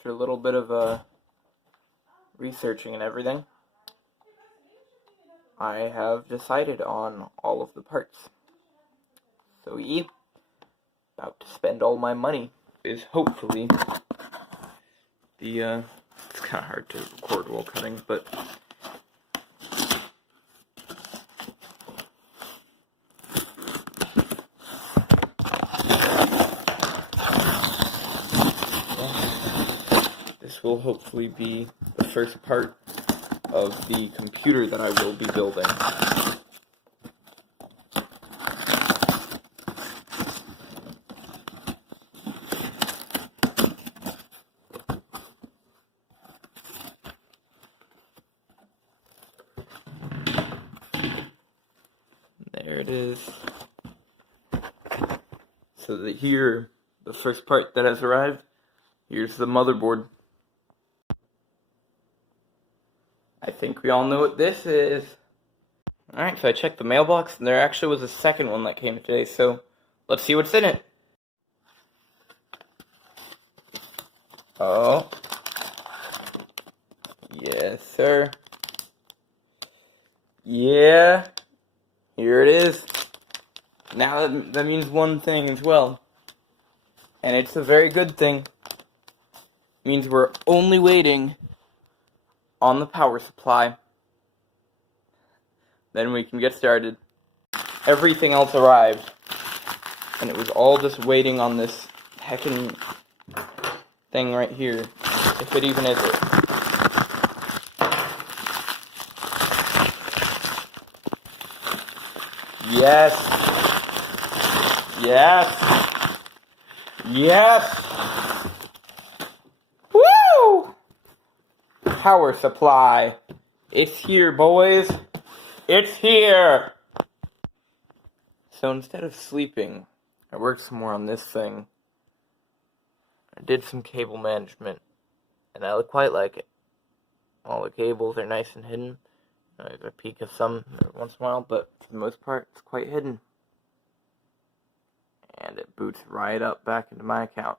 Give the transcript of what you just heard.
after a little bit of researching and everything, I have decided on all of the parts. So about to spend all my money is hopefully the, it's kind of hard to record while cutting, but this will hopefully be the first part of the computer that I will be building. There it is. So the first part that has arrived, here's the motherboard. I think we all know what this is. Alright, so I checked the mailbox, and there actually was a second one that came today, so let's see what's in it. Oh. Yes, sir. Yeah. Here it is. Now that means one thing as well. And it's a very good thing. It means we're only waiting on the power supply. Then we can get started. Everything else arrived. And it was all just waiting on this heckin' thing right here. If it even is it. Yes. Yes. Yes. Woo! Power supply. It's here, boys. It's here. So instead of sleeping, I worked some more on this thing. I did some cable management, and I quite like it. All the cables are nice and hidden. There's a peek of some every once in a while, but for the most part, it's quite hidden. And it boots right up back into my account.